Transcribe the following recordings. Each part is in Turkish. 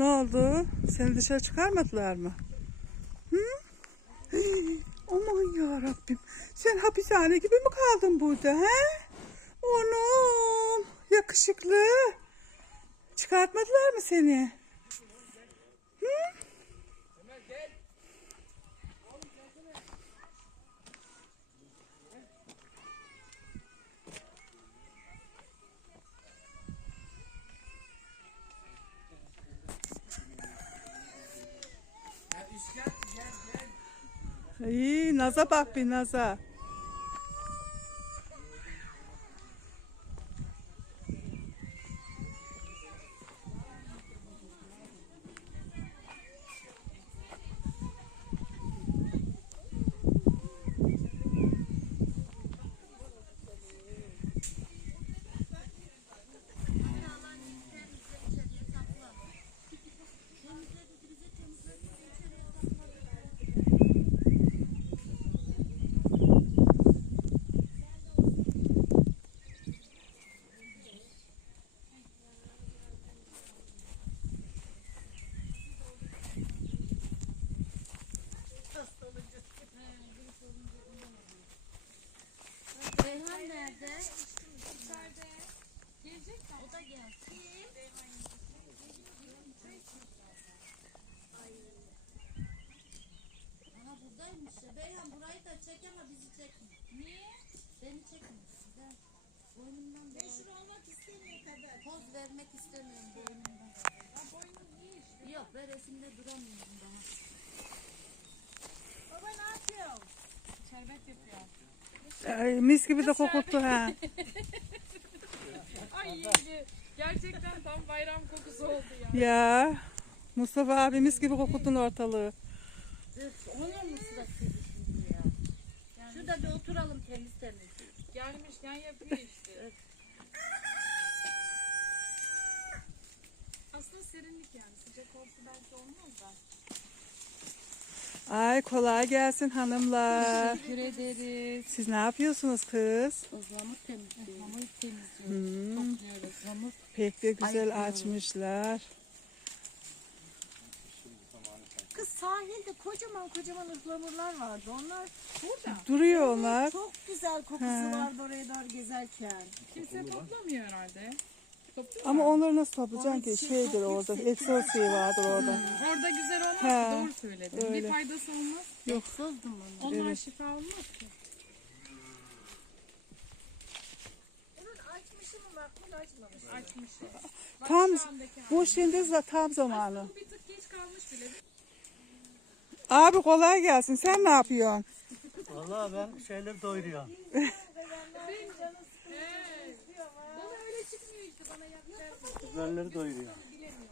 Ne oldu? Seni dışarı çıkarmadılar mı? Hı? Aman ya Rabbim. Sen hapishane gibi mi kaldın burada he? Onum yakışıklı. Çıkartmadılar mı seni? İyi Naz'a bak bir Naz'a. Beni çekme. Ben boynumdan şunu olmak istemiyor kadar. Poz vermek istemiyorum boynumdan. Ya boynum iyi işte. Yok ben resimde duramıyorum daha. Baba ne yapıyorsun? Şerbet yapıyor. Ay, mis gibi de kokuttu ha. Ay iyice. Gerçekten tam bayram kokusu oldu ya. Ya Mustafa abi mis gibi kokuttun ortalığı. Onun mu sırası şimdi ya? Şurada bir oturalım temiz temiz. Gelmişken yapıyor işte. Aslında serinlik yani. Sıcak olsa belki olmaz da. Ay kolay gelsin hanımlar. Teşekkür ederiz. Siz ne yapıyorsunuz kız? Ihlamur temizliyoruz. Hamur temizliyoruz. Hmm, Topluyoruz. Hamur. pek de güzel Ay, açmışlar. Kız sahilde kocaman kocaman ıhlamurlar vardı. Onlar Burada. Duruyor onlar. çok güzel kokusu He. vardı oraya doğru gezerken. Kimse toplamıyor herhalde. Topluyor Ama mu? onları nasıl toplayacaksın ki? Şey Şeydir çok orada. yüksek. Egzoz şeyi vardır orada. Orada güzel olmaz. He, Doğru söyledin. öyle. Bir faydası olmaz. Yok. Egzozdum onu. Onlar Evet. şifa olmaz ki. Bunun açmışı mı makbul açmamış. Açmış. Bak Tam şu andaki şimdi za- tam zamanı. Bu bir tık geç kalmış bile. Abi kolay gelsin. Sen ne yapıyorsun? Vallahi ben şeyleri doyuruyorum. He. Bana öyle çıkmıyor işte. Bana yapacak. Biberleri doyuruyorum.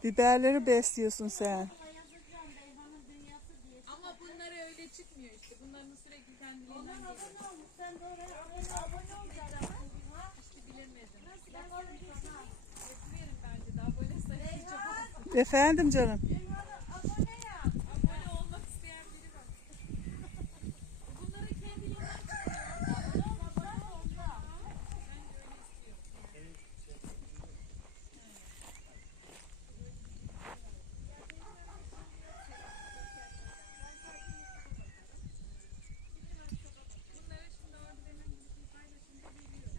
Biberleri besliyorsun sen. Ama bunlara öyle çıkmıyor işte. Bunların sürekli kendiliğinden geliyor. Sen de oraya abone, abone olacaksın ama. İşte bilemedim. Verin bence de abone sayısı çok az. Efendim canım. Abone ya. Abone olmak isteyen biri var. Bunları kendiliğinden çıkıyor. Abone olsa. Ben de öyle istiyorum. Bunlara şimdi orada benim bir paylaşımda veriyor.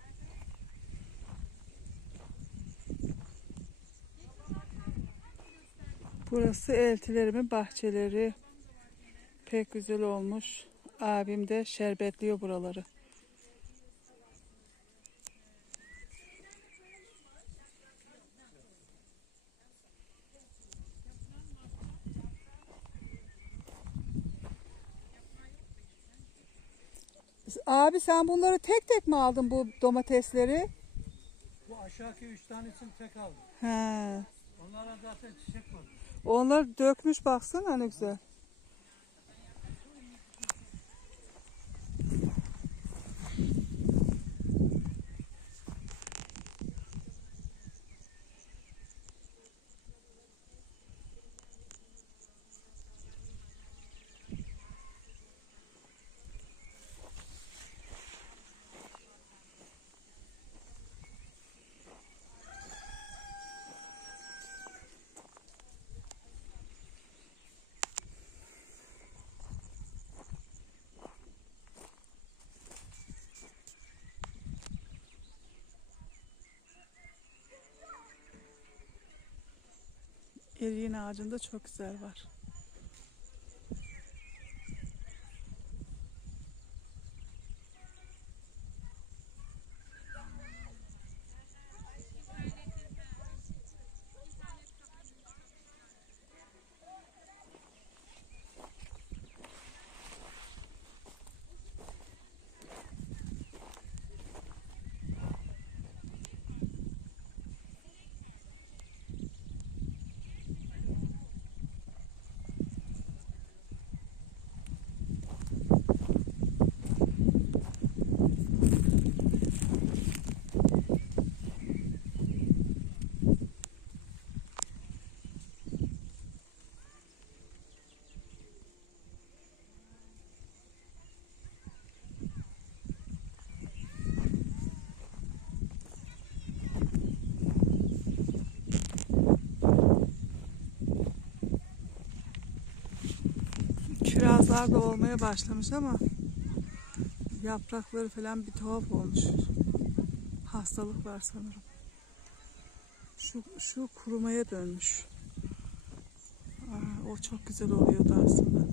Burası eltilerimin bahçeleri. Pek güzel olmuş. Abim de şerbetliyor buraları. Abi sen bunları tek tek mi aldın bu domatesleri? Bu aşağıki üç tanesini tek aldım. He. Onlara zaten çiçek var. Onlar dökmüş baksana ne güzel. Eriğin ağacında çok güzel var. Kirazlar da olmaya başlamış ama yaprakları falan bir tuhaf olmuş. Hastalık var sanırım. Şu, şu kurumaya dönmüş. Aa, o çok güzel oluyordu aslında.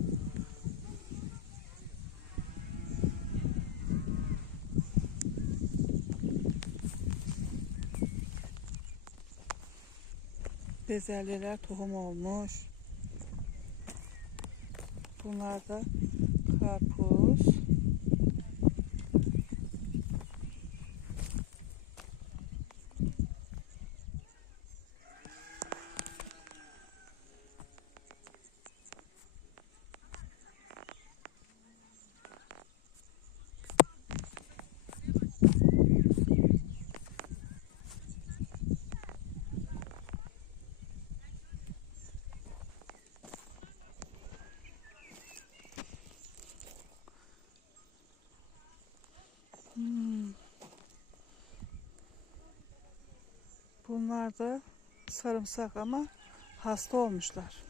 Bezelyeler tohum olmuş. Bunlar da karpuz. Hmm. Da sarımsak ama hasta olmuşlar.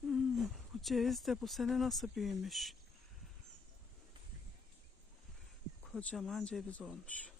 Hmm, bu ceviz de bu sene nasıl büyümüş? Kocaman ceviz olmuş.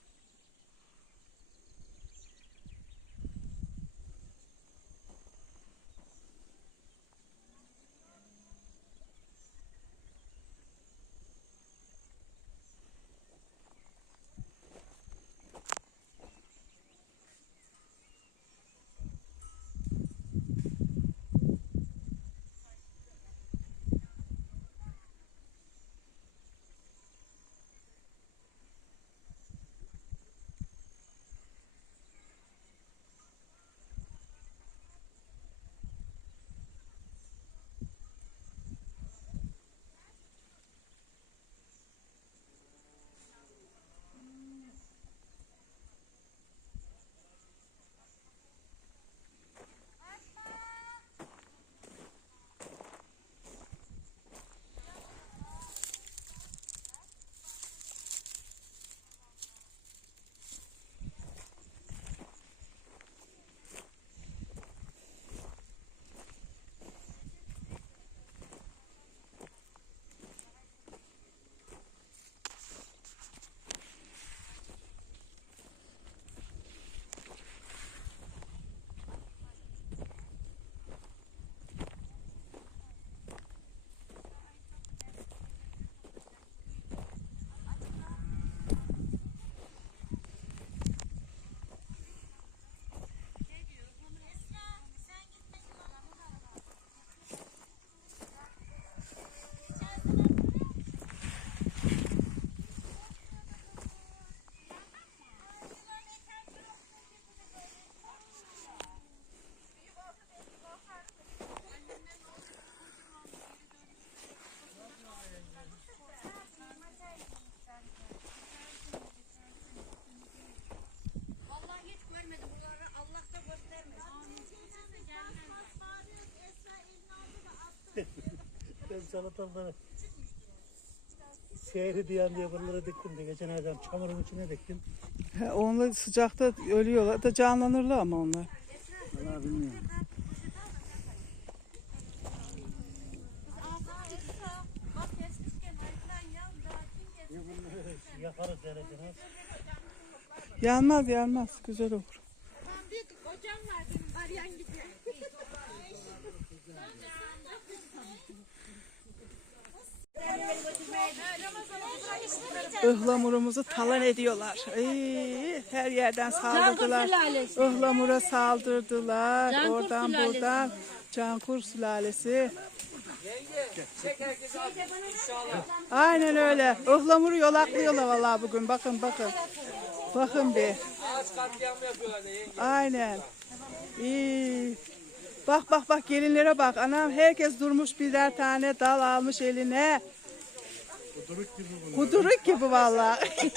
Salatalıkları seyri diyen diye bunları diktim de geçen aydan çamurun içine diktim. He, onlar sıcakta ölüyorlar da canlanırlar ama onlar. Vallahi bilmiyorum. Yakarız derecene. Yanmaz yanmaz güzel olur. Bir kocam var benim arayan gibi. Ihlamurumuzu talan ediyorlar. Ay, her yerden saldırdılar. Ihlamura saldırdılar. Cankur Oradan sülalesi. buradan. Cankur sülalesi. Aynen öyle. Ihlamuru yolaklıyorlar vallahi bugün. Bakın bakın. Bakın bir. Aynen. İyi. Bak bak bak gelinlere bak. Anam herkes durmuş birer tane dal almış eline. Kuduruk gibi bu. Kuduruk gibi vallahi.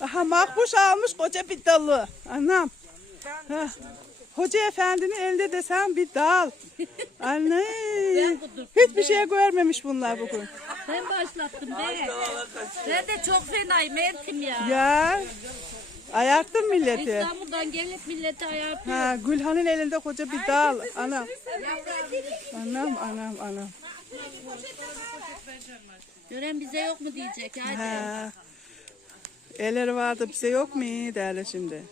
Aha Makbuş almış koca bir dalı. Anam. Ha. Hoca efendinin elinde desen bir dal. Anne. Hiçbir şey görmemiş bunlar bugün. Ben başlattım be. Ben de çok fenayım Mert'im ya. Ya. Ayarttın milleti. İstanbul'dan gelip millete ayar. Ha, Gülhan'ın elinde koca bir dal. Anam. Anam, anam, anam. Gören bize yok mu diyecek hadi. Ha. Elleri vardı bize yok mu derler şimdi.